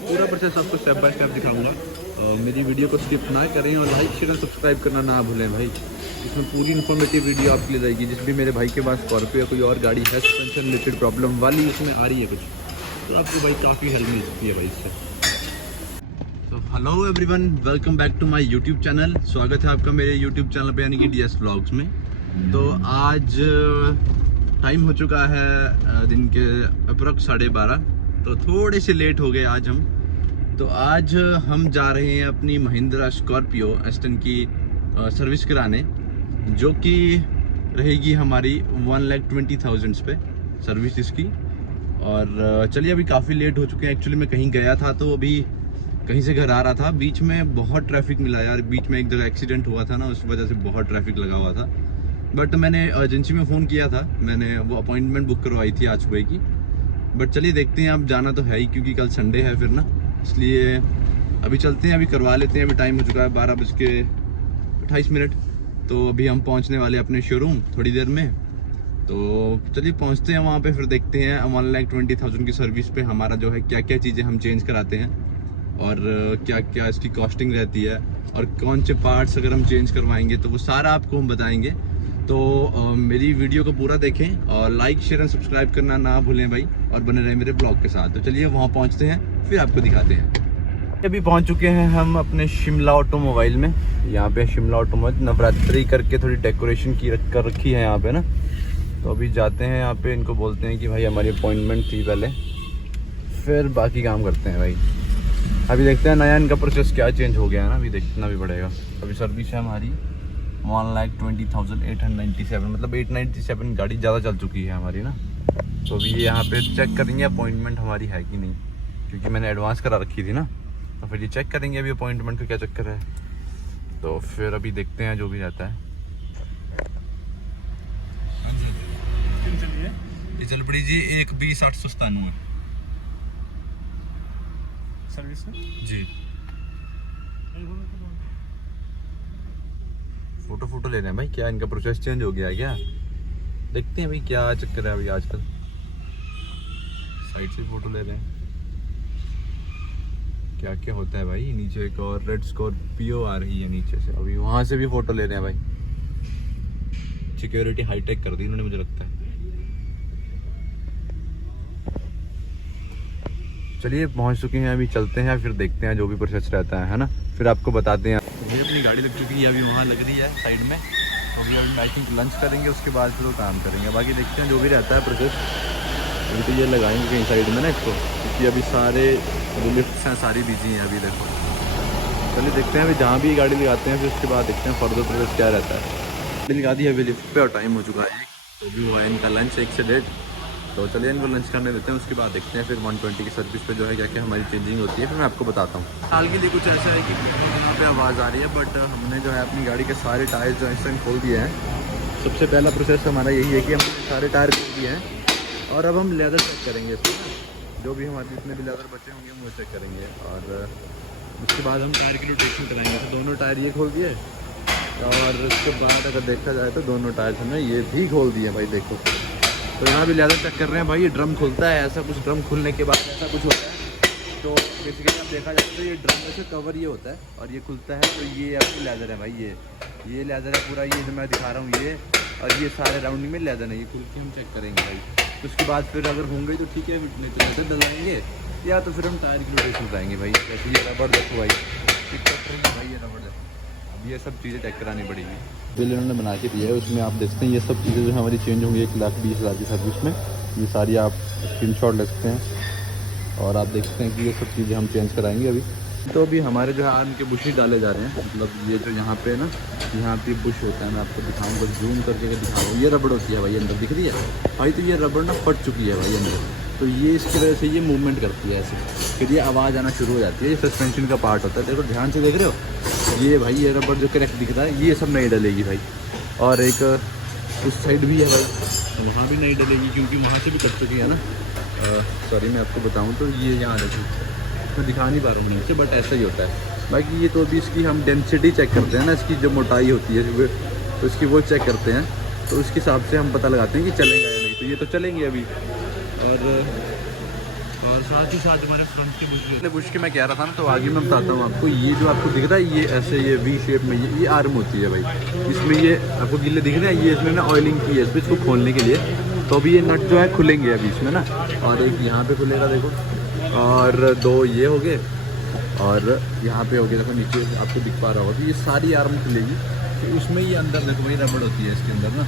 पूरा प्रोसेस आपको step by step दिखाऊंगा। मेरी वीडियो को स्किप ना करें और लाइक शेयर और सब्सक्राइब करना ना भूलें भाई। इसमें पूरी इन्फॉर्मेटिव वीडियो आपके लिए रहेगी। जिस भी मेरे भाई के पास स्कॉर्पियो या कोई और गाड़ी है सस्पेंशन रिलेटेड प्रॉब्लम वाली उसमें आ रही है कुछ, तो आपको भाई काफ़ी हेल्प मिल सकती है भाई इससे। तो hello everyone, welcome back to my YouTube channel. स्वागत है आपका मेरे यूट्यूब चैनल पे यानी कि DS व्लॉग्स में। तो आज टाइम हो चुका है दिन के अप्रॉक्स 12:30, तो थोड़े से लेट हो गए आज हम। तो आज हम जा रहे हैं अपनी महिंद्रा स्कॉर्पियो एस्टन की सर्विस कराने, जो कि रहेगी हमारी 1,20,000 पे सर्विस इसकी। और चलिए अभी काफ़ी लेट हो चुके हैं। एक्चुअली मैं कहीं गया था, तो अभी कहीं से घर आ रहा था, बीच में बहुत ट्रैफिक मिला यार। बीच में एक जगह एक्सीडेंट हुआ था ना, उस वजह से बहुत ट्रैफिक लगा हुआ था। बट मैंने एजेंसी में फ़ोन किया था, मैंने वो अपॉइंटमेंट बुक करवाई थी आज सुबह की। बट चलिए देखते हैं, अब जाना तो है ही क्योंकि कल संडे है फिर ना, इसलिए अभी चलते हैं, अभी करवा लेते हैं। अभी टाइम हो चुका है 12:28। तो अभी हम पहुंचने वाले अपने शोरूम थोड़ी देर में। तो चलिए पहुंचते हैं वहां पे, फिर देखते हैं 1,20,000 की सर्विस पे हमारा जो है क्या क्या चीज़ें हम चेंज कराते हैं और क्या क्या इसकी कॉस्टिंग रहती है और कौन से पार्ट्स अगर हम चेंज करवाएंगे तो वो सारा आपको हम बताएंगे। तो मेरी वीडियो को पूरा देखें और लाइक शेयर और सब्सक्राइब करना ना भूलें भाई, और बने रहें मेरे ब्लॉग के साथ। तो चलिए वहाँ पहुँचते हैं, फिर आपको दिखाते हैं। अभी पहुँच चुके हैं हम अपने शिमला ऑटोमोबाइल में। यहाँ पे शिमला ऑटोमोबाइल नवरात्रि करके थोड़ी डेकोरेशन कर रखी है यहाँ पे ना। तो अभी जाते हैं यहाँ पे, इनको बोलते हैं कि भाई हमारी अपॉइंटमेंट थी पहले, फिर बाकी काम करते हैं भाई। अभी देखते हैं नया इनका प्रोसेस क्या चेंज हो गया है ना, अभी देखना भी पड़ेगा। अभी सर्विस है हमारी 1,20,897, मतलब 897 गाड़ी ज़्यादा चल चुकी है हमारी ना। तो अभी यहाँ पे चेक करेंगे अपॉइंटमेंट हमारी है कि नहीं, क्योंकि मैंने एडवांस करा रखी थी ना। तो फिर ये चेक करेंगे अभी अपॉइंटमेंट का क्या चक्कर है। तो फिर अभी देखते हैं जो भी रहता है। ये चल पड़ी जी 1,20,897 सर्विस में जी। फोटो ले रहे हैं भाई, क्या इनका प्रोसेस चेंज हो गया है क्या? देखते हैं भाई क्या चक्कर है अभी आजकल। साइड से फोटो ले रहे हैं, क्या क्या होता है भाई। नीचे एक और रेड स्कॉर्पियो आ रही है नीचे से, अभी वहां से भी फोटो ले रहे हैं भाई। सिक्योरिटी हाईटेक कर दी इन्होंने मुझे लगता है। चलिए पहुंच चुके हैं, अभी चलते हैं, फिर देखते हैं जो भी प्रोसेस रहता है ना, फिर आपको बताते हैं। ये अपनी गाड़ी लग चुकी है, अभी वहाँ लग रही है साइड में। तो अभी आई थिंक लंच करेंगे, उसके बाद फिर वो काम करेंगे। बाकी देखते हैं जो भी रहता है प्रोसेस। अभी तो ये लगाएंगे कहीं साइड में ना इसको, क्योंकि अभी सारे जो लिफ्ट्स हैं सारी बिजी हैं अभी देखो। चलिए देखते हैं अभी जहाँ भी गाड़ी लगाते हैं, फिर उसके बाद देखते हैं फर्दर प्रोसेस क्या रहता है। गाड़ी लगा दी है अभी लिफ्ट पे और टाइम हो चुका है 1, तो भी हुआ है इनका लंच 1 से 1:30। तो चलिए इनको लंच करने देते हैं, उसके बाद देखते हैं फिर 120 की सर्विस पे जो है क्या क्या हमारी चेंजिंग होती है, फिर मैं आपको बताता हूँ। हाल के लिए कुछ ऐसा है कि यहाँ पे आवाज़ आ रही है, बट हमने जो है अपनी गाड़ी के सारे टायर जो है खोल दिए हैं। सबसे पहला प्रोसेस हमारा यही है कि हम सारे टायर खोल दिए हैं और अब हम लेदर चेक करेंगे इसमें। जो भी हमारे जितने भी लेदर बचे होंगे हम वो चेक करेंगे, और उसके बाद हम टायर की रोटेशन कराएंगे। तो दोनों टायर ये खोल दिए, और उसके बाद अगर देखा जाए तो दोनों टायर हमने ये भी खोल दिए भाई देखो। तो यहाँ भी लेदर चेक कर रहे हैं भाई। ये ड्रम खुलता है, ऐसा कुछ ड्रम खुलने के बाद ऐसा कुछ होता है। तो बेसिकली आप देखा जाए तो ये ड्रम में से कवर ये होता है और ये खुलता है, तो ये आपकी लेदर है भाई। ये लेदर है पूरा, ये जो मैं दिखा रहा हूँ ये, और ये सारे राउंडिंग में लेदर है। ये खुल के हम चेक करेंगे भाई। तो उसके बाद फिर अगर होंगे तो ठीक है, नहीं तो लेदर डलाएंगे, या तो फिर हम टायर की रोटेशन कराएंगे भाई। जैसे ये रबड़ देखो भाई, भाई ये रबड़ देखो। अब ये सब चीज़ें चेक करानी पड़ेगी। बिल इन्होंने बना के दिया है, उसमें आप देखते हैं ये सब चीज़ें जो हमारी चेंज होंगी 1,20,000 की सर्विस में। ये सारी आप स्क्रीनशॉट ले सकते हैं और आप देखते हैं कि ये सब चीज़ें हम चेंज कराएंगे अभी। तो अभी हमारे जो है आर्म के बुश ही डाले जा रहे हैं, मतलब ये जो यहाँ पे ना, यहाँ पे बुश होता है। मैं आपको दिखाऊंगा, जूम करके दिखाऊंगा। ये रबड़ होती है भाई अंदर, दिख रही है भाई। तो ये रबड़ ना फट चुकी है भाई अंदर, तो ये इसकी वजह से ये मूवमेंट करती है ऐसे, फिर ये आवाज़ आना शुरू हो जाती है। ये सस्पेंशन का पार्ट होता है, देखो ध्यान से देख रहे हो। ये भाई ये रबड़ जो करेक्ट दिख रहा है, ये सब नहीं डलेगी भाई। और एक उस साइड भी है भाई, तो वहाँ भी नहीं डलेगी क्योंकि वहाँ से भी कट चुकी है ना। सॉरी मैं आपको बताऊँ तो ये यहाँ देखो, मैं दिखा नहीं पा रहा हूँ इससे, बट ऐसा ही होता है। बाकी ये तो अभी इसकी हम डेंसिटी चेक करते हैं ना, इसकी जो मोटाई होती है तो इसकी वो चेक करते हैं। तो उसके हिसाब से हम पता लगाते हैं कि चलेगा या नहीं। तो ये तो चलेंगे अभी। और साथ ही साथ हमारे फ्रंट की बुश के मैं कह रहा था ना, तो आगे मैं बताता हूँ आपको। ये जो आपको दिख रहा है, ये ऐसे ये वी शेप में ये आर्म होती है भाई। इसमें ये आपको गिल्ले दिख रहे हैं, ये इसमें ना ऑयलिंग की है इसमें, इसको खोलने के लिए। तो अभी ये नट जो है खुलेंगे अभी इसमें ना, और एक यहाँ पे खुलेगा देखो, और 2 ये हो गए, और यहाँ पे हो गया देखो नीचे आपको दिख पा रहा होगा। तो ये सारी आर्म खुलेगी। तो उसमें ये अंदर देखो भाई रबड़ होती है इसके अंदर ना,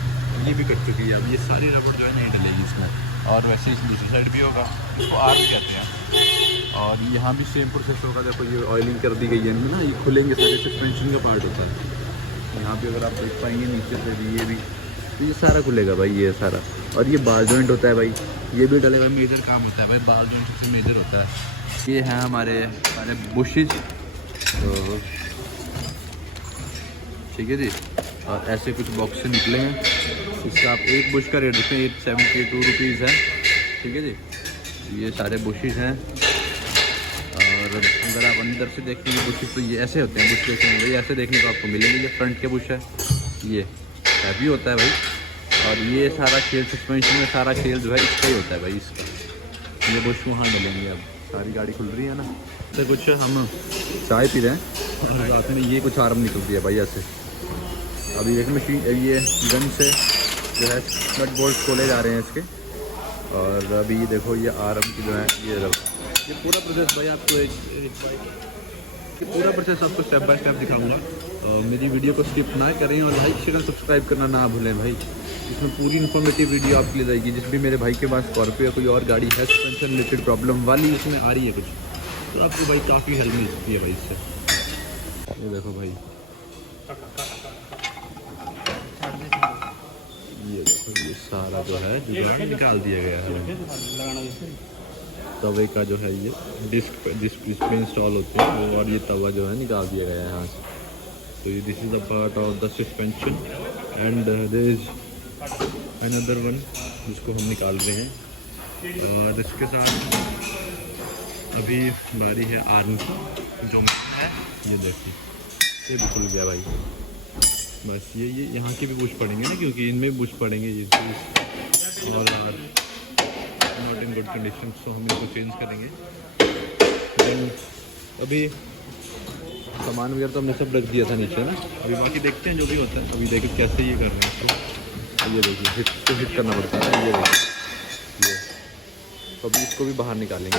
ये भी कट चुकी है। अब ये सारी रबड़ जो है नहीं डलेगी इसमें। और वैसे इस दूसरी साइड भी होगा, इसको आर्म कहते हैं। और यहाँ भी सेम प्रोसेस होगा। देखो ये ऑयलिंग कर दी गई है इनमें ना, ये खुलेंगे सारे, सस्पेंशन का पार्ट होता है। यहाँ पे अगर आप देख पाएंगे नीचे से भी, ये भी, तो ये सारा खुलेगा भाई, ये सारा। और ये बाल जॉइंट होता है भाई, ये भी डलेगा। मेजर काम होता है भाई, बाल जॉइंट सबसे मेजर होता है। ये हैं हमारे बुशेज, तो ठीक है जी। और ऐसे कुछ बॉक्स से निकले हैं। इसका आप एक बुश का रेट देखते हैं, 872 रुपीज़ है, ठीक है जी। ये सारे बुशेज हैं। और अगर आप अंदर से देखेंगे बुशेज, तो ये ऐसे होते हैं बुश के अंदर, ये ऐसे देखने को आपको मिलेंगे। ये फ्रंट के बुश है, ये हैवी होता है भाई। और ये सारा खेल सस्पेंशन में सारा खेल जो है इसका ही होता है भाई, इसका। ये बुश वहाँ मिलेंगे। अब सारी गाड़ी खुल रही है ना, तो कुछ हम चाय पी रहे हैं और रात में ये कुछ आर्म निकलती है भाई ऐसे। अभी एक मशीन, ये गन से जो है नट बोल्ट खोले जा रहे हैं इसके। और अभी देखो ये आर्म की जो है ये पूरा प्रोसेस भाई आपको ये पूरा प्रोसेस आपको स्टेप बाय स्टेप दिखाऊंगा। मेरी वीडियो को स्किप ना करें और लाइक शेयर सब्सक्राइब करना ना भूलें भाई। इसमें पूरी इन्फॉर्मेटिव वीडियो आपके लिए रहेगी। जिस भी मेरे भाई के पास स्कॉर्पियो कोई और गाड़ी है सस्पेंशन रिलेटेड प्रॉब्लम वाली इसमें आ रही है कुछ, तो आपको भाई काफ़ी हेल्प मिल सकती है भाई इससे। ये देखो भाई, ये देखो ये सारा जो है जुगाड़ निकाल दिया गया है। तवे का जो है ये डिस्क पे इंस्टॉल होते हैं वो, और ये तवा जो है निकाल दिया गया है यहाँ से। तो ये this is the part of the suspension and there is another one जिसको हम निकाल रहे हैं। और इसके साथ अभी बारी है आर्म की, जो है ये देखिए ये भी खुल गया भाई। बस ये यहाँ के भी बुश पड़ेंगे ना, क्योंकि इनमें बुश पड़ेंगे ये और नॉट इन गुड कंडीशन, तो हम इसको चेंज करेंगे। देन अभी सामान वगैरह तो हमने सब रख दिया था नीचे ना, अभी बाकी देखते हैं जो भी होता है। अभी देखिए कैसे ये कर रहे हैं इसको, ये देखिए हिट करना पड़ता है, ये देखिए ये। तो अभी इसको भी बाहर निकालेंगे।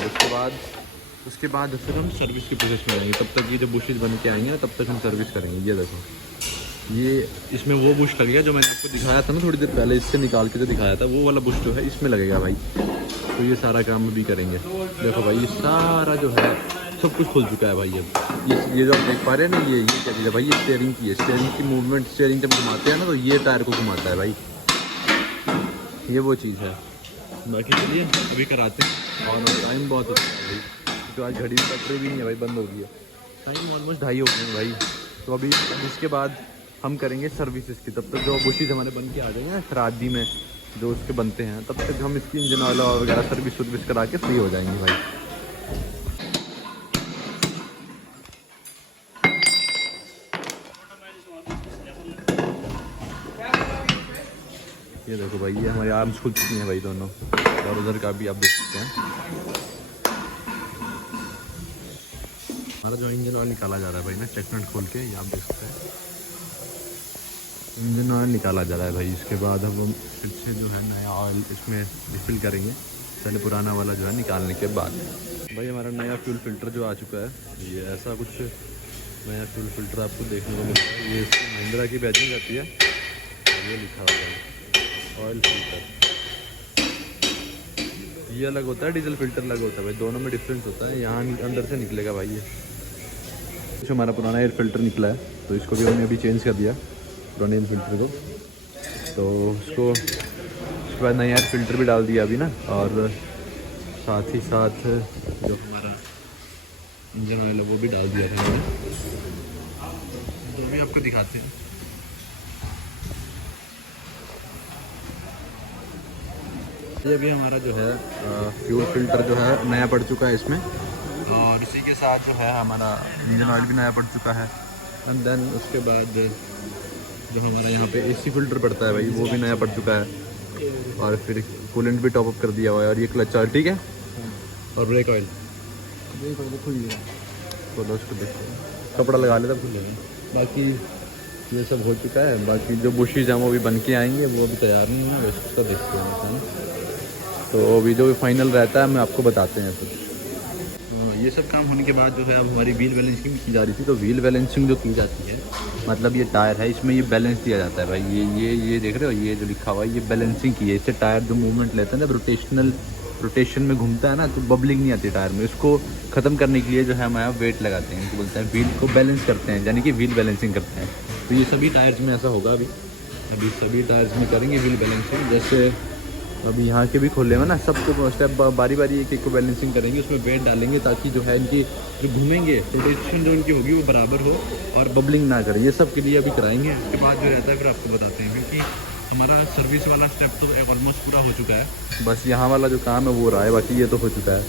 उसके बाद फिर हम सर्विस की प्रोसेस में आएंगे। तब तक ये जब बुशेज बन के आएंगे ना, तब तक हम सर्विस करेंगे। ये देखो ये इसमें वो बुश लगेगा जो मैंने आपको दिखाया था ना थोड़ी देर पहले, इससे निकाल के जो दिखाया था, वो वाला बुश जो है इसमें लगेगा भाई। तो ये सारा काम अभी करेंगे। देखो भाई ये सारा जो है सब कुछ खुल चुका है भाई। अब ये जो आप देख पा रहे हैं ना, ये क्या चीज़ है भाई, ये स्टीयरिंग की है। स्टीयरिंग की मूवमेंट, स्टीयरिंग जब घुमाते हैं ना, तो ये टायर को घुमाता है भाई, ये वो चीज़ है। बाकी चलिए अभी कराते हैं। और टाइम बहुत अच्छा है भाई, तो आज घड़ी बैटरी भी नहीं है भाई, बंद हो गई है। टाइम ऑलमोस्ट 2:30 हो गए हैं भाई। तो अभी इसके बाद हम करेंगे सर्विस इसकी। तब तक जो बुशेज हमारे बन के आ जाएंगे ना खरादी में जो उसके बनते हैं, तब तक हम इसकी इंजन ऑयल वगैरह सर्विस करा के फ्री हो जाएंगे भाई। ये देखो भाई ये हमारी आर्म्स खुल चुकी हैं भाई दोनों, और उधर का भी आप देख सकते हैं। हमारा जो इंजन ऑयल निकाला जा रहा है भाई ना, चेक नट खोल के, ये आप देख सकते हैं इंजन ऑयल निकाला जा रहा है भाई। इसके बाद अब हम फिर से जो है नया ऑयल इसमें रिफिल करेंगे, पहले पुराना वाला जो है निकालने के बाद। भाई हमारा नया फ्यूल फिल्टर जो आ चुका है, ये ऐसा कुछ नया फ्यूल फिल्टर आपको देखने को मिलता है। ये महिंद्रा की बैचिंग आती है, ये लिखा हुआ है ऑयल फिल्टर। ये अलग होता है, डीजल फिल्टर अलग होता है भाई, दोनों में डिफरेंस होता है। यहाँ अंदर से निकलेगा भाई ये कुछ हमारा पुराना एयर फिल्टर निकला है, तो इसको भी हमने अभी चेंज कर दिया पुराने एयर फिल्टर को। तो उसके बाद नया एयर फिल्टर भी डाल दिया अभी ना, और साथ ही साथ जो हमारा इंजन ऑयल है वो भी डाल दिया था मैंने, तो भी आपको दिखाते हैं। ये भी हमारा जो है फ्यूल फिल्टर जो है नया पड़ चुका है इसमें, और इसी के साथ जो है हमारा इंजन ऑयल भी नया पड़ चुका है। एंड देन उसके बाद जो हमारा यहाँ पे एसी फिल्टर पड़ता है भाई, वो भी नया पड़ चुका है। और फिर कूलेंट भी टॉपअप कर दिया हुआ है, और ये क्लच ऑयल, ठीक है। और ब्रेक ऑयल खुल गया। तो दोस्तों देखो कपड़ा लगा लेता खुल जाएगा। बाकी ये सब हो चुका है। बाकी जो बुशीज हैं वो भी बन के आएंगे, वो अभी तैयार नहीं है, वैसे उसका देखते हैं है ना। तो अभी जो भी फाइनल रहता है मैं आपको बताते हैं फिर। ये सब काम होने के बाद जो है अब हमारी व्हील बैलेंसिंग की जा रही थी। तो व्हील बैलेंसिंग जो की जाती है, मतलब ये टायर है, इसमें ये बैलेंस दिया जाता है भाई। ये देख रहे हो, ये जो लिखा हुआ है ये बैलेंसिंग की है। इससे टायर जो मूवमेंट लेता है ना, रोटेशन में घूमता है ना, तो बबलिंग नहीं आती टायर में। इसको ख़त्म करने के लिए जो है हम यहाँ वेट लगाते हैं, इनको बोलते हैं व्हील को बैलेंस करते हैं, यानी कि व्हील बैलेंसिंग करते हैं। तो ये सभी टायर्स में ऐसा होगा। अभी सभी टायर्स में करेंगे व्हील बैलेंसिंग। जैसे अभी यहाँ के भी खोले हुए ना, सबको स्टेप बारी बारी एक को बैलेंसिंग करेंगे, उसमें वेट डालेंगे ताकि जो है इनकी जो घूमेंगे रोटेशन जो इनकी होगी वो बराबर हो और बबलिंग ना करे। ये सब के लिए अभी कराएंगे। उसके बाद जो रहता है फिर आपको बताते हैं, क्योंकि हमारा सर्विस वाला स्टेप तो ऑलमोस्ट पूरा हो चुका है। बस यहाँ वाला जो काम है वो रहा है, बाकी ये तो हो चुका है।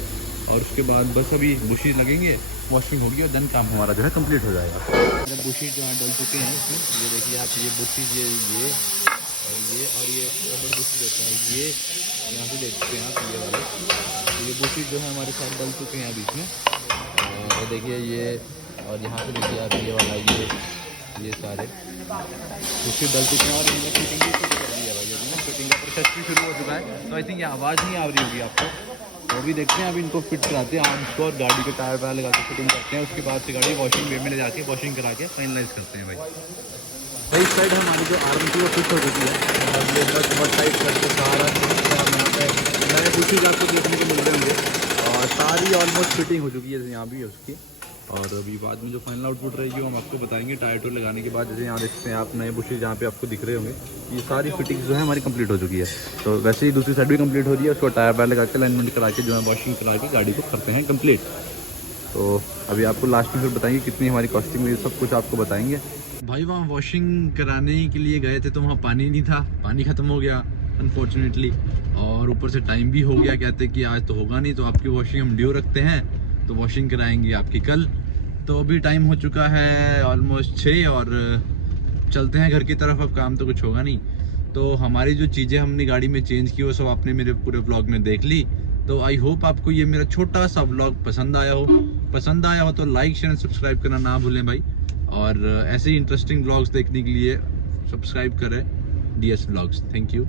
और उसके बाद बस अभी बुशीज लगेंगे, वॉशिंग होगी और देन काम हमारा जो है कंप्लीट हो जाएगा। जब बुशीज जो है डल चुके हैं इसमें, ये देखिए आप, ये बुशीज ये और ये रबर बुशीज होता है, ये यहाँ से देख सकते हैं आप, ये वाले। तो ये बुशीज जो है हमारे साथ डल चुके हैं अभी इसमें। और देखिए ये, और यहाँ से देखिए आप ये वाला, ये सारे बुशीज डल चुके हैं। और इन्होंने फिटिंग भी शुरू कर दी है भाई, अभी ना फिटिंग का प्रोसेस भी शुरू हो चुका है। तो आई थिंक ये आवाज़ नहीं आ रही होगी आपको। तो अभी देखते हैं, अभी इनको फिट कराते हैं आर्म्स को और गाड़ी के टायर वायर लगा के फिटिंग करते हैं। उसके बाद से गाड़ी वॉशिंग वे में ले जाके वॉशिंग करा के फाइनलाइज करते हैं भाई। इस साइड हमारी जो आर्म थी वो फिट हो चुकी है। अब ये बस बहुत टाइट करके सारा यहाँ पे नए बुशीज आपको देखने को मिल रहे होंगे और सारी ऑलमोस्ट फिटिंग हो चुकी है यहाँ भी है उसकी। और अभी बाद में जो फाइनल आउटपुट रहेगी वो हम आपको बताएंगे टायर टूर लगाने के बाद। जैसे यहाँ देखते हैं आप नए बुशीज जहाँ पे आपको दिख रहे होंगे, ये सारी फिटिंग्स जो है हमारी कंप्लीट हो चुकी है। तो वैसे ही दूसरी साइड भी कंप्लीट हो रही है। उसको टायर वायर लगा के अलाइनमेंट करा के जो है वॉशिंग करा के गाड़ी को करते हैं कंप्लीट। तो अभी आपको लास्ट में फिर बताएंगे कितनी हमारी कॉस्टिंग हुई, सब कुछ आपको बताएंगे भाई। वहाँ वॉशिंग कराने के लिए गए थे तो वहाँ पानी नहीं था, पानी ख़त्म हो गया अनफॉर्चुनेटली। और ऊपर से टाइम भी हो गया, कहते कि आज तो होगा नहीं, तो आपकी वॉशिंग हम ड्यू रखते हैं, तो वॉशिंग कराएंगे आपकी कल। तो अभी टाइम हो चुका है ऑलमोस्ट 6 और चलते हैं घर की तरफ। अब काम तो कुछ होगा नहीं। तो हमारी जो चीज़ें हमने गाड़ी में चेंज की वो सब आपने मेरे पूरे व्लॉग में देख ली। तो आई होप आपको ये मेरा छोटा सा व्लॉग पसंद आया हो तो लाइक शेयर सब्सक्राइब करना ना भूलें भाई। और ऐसे ही इंटरेस्टिंग व्लॉग्स देखने के लिए सब्सक्राइब करें DS व्लॉग्स। Thank you.